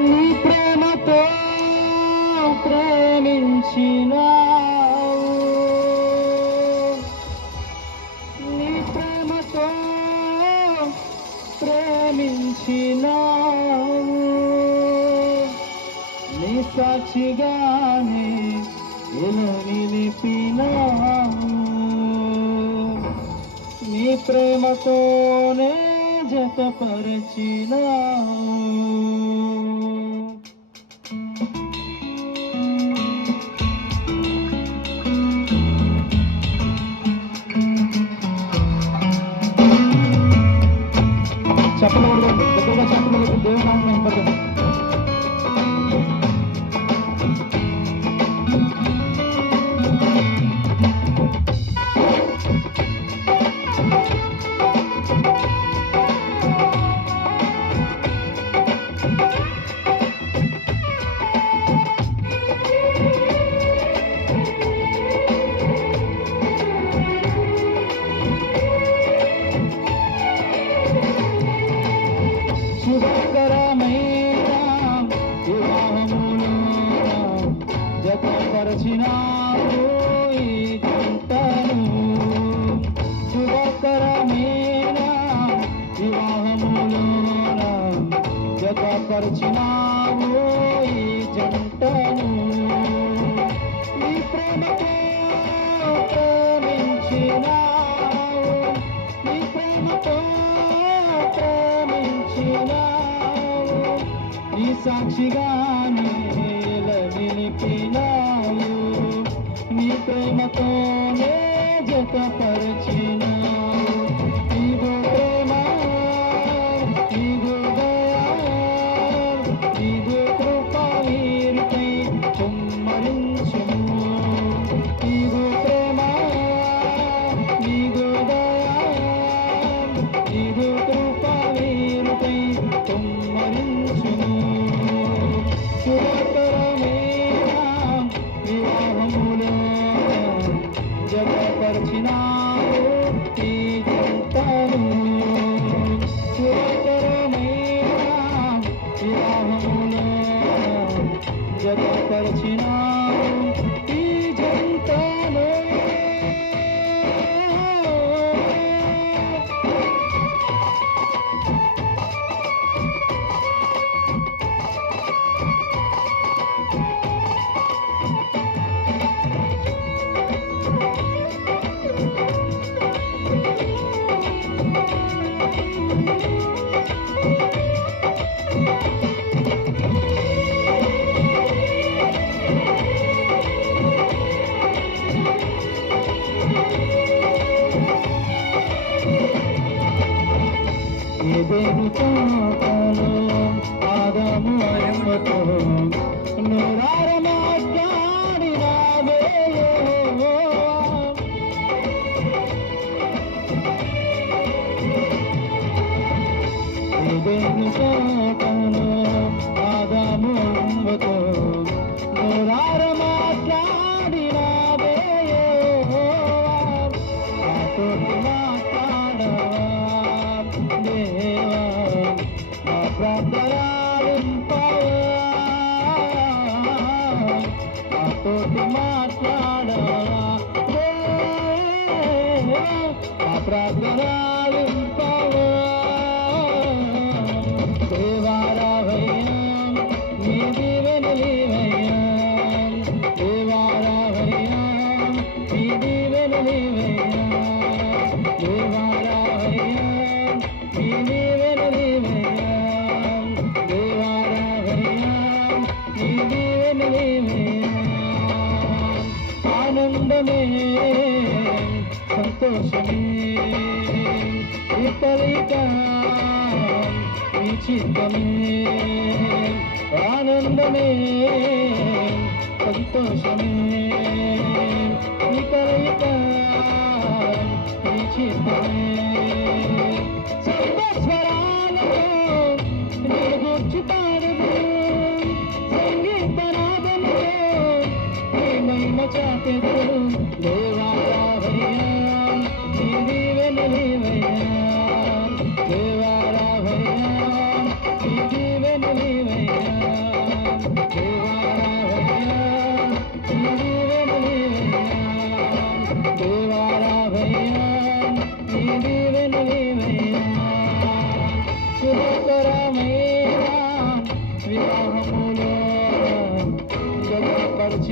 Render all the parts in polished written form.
నీ ప్రేమతో ప్రేమించినావు, నీ ప్రేమతో ప్రేమించినావు, నీ సాక్షిగానే ఇలా నిలిపినావు, నీ ప్రేమతోనే జతపరచినావు. చెప్పకూడదు, దగ్గరగా చెప్పకూడదు, దేవునామం వినపడుతుంది. శుభకరమైన వివాహములో జతపరచినావు ఈ జంటను, శుభకరమైన వివాహములో జతపరచినావు ఈ జంటను, నీ ప్రేమతో ప్రేమించినావు, నీ ప్రేమతో ప్రేమించినావు, నీ సాక్షిగానే నిలిపినావు, నీ ప్రేమతోనే జతపరిచినావు. ఇదో ప్రేమ, ఇదో దయ, ఇదో కృప వీరిపై కుమ్మరించును. ఇదో ప్రేమ, ఇదో దయ, ఇదో కృప వీరిపై కుమ్మరించును. శుభకరమైన వివాహములో జతపరచినావు ఈ జంటను, శుభకరమైన వివాహములో జతపరచినావు ఈ జంటను. ఏదెను తోటలో ఆదాము అవ్వతో నోరార మాట్లాడినావే యెహోవా, ఏదెను తోటలో ఆదాము అవ్వతో నోరార మాట్లాడినావే యెహోవా, నాతోటి మాట్లాడవా దేవా, నా ప్రార్థనలింపవా, నాతోటి మాట్లాడవా దేవా, నా ప్రార్థనలింపవా. దేవా రావయ్యా, నీ దీవెనలివయ్యా, దేవా రావయ్యా, నీ దీవెనలివయ్యా, దేవా రావయ్యా, నీ దీవెనలివయ్యా, దేవా రావయ్యా, నీ దీవెనలివయ్యా. ఆనందమే సంతోషమే విపరీత నీ చిత్తమే, ఆనందమే సంతోషమే విపరీత నీ చిత్తమే. సర్వస్వరాలతో నీ గూర్చి పాడుదు, సంగీతనాదముతో నీ మహిమ చాటెదు. దేవా రావయ్యా, నీ దీవెనలివయ్యా, దేవా రావయ్యా, నీ దీవెనలివయ్యా.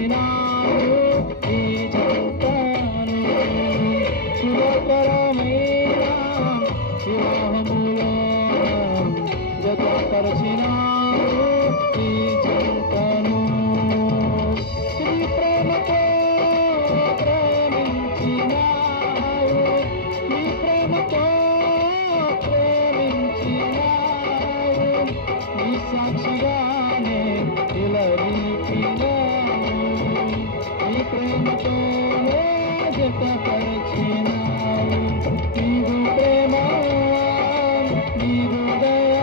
జతపరిచినావు నీ చెంతను శుభకరమైన వివాహములో జతపరిచినావు నీ చెంతను నీ ప్రేమతో ప్రేమించినావు నీ ప్రేమతో ప్రేమించినావు నీ సాక్షిగానే ఇలా నిలిపినావు నీ ప్రేమతోనే జతపరిచినావు నీవు ప్రేమ నీవు దయ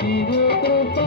నీవు కృప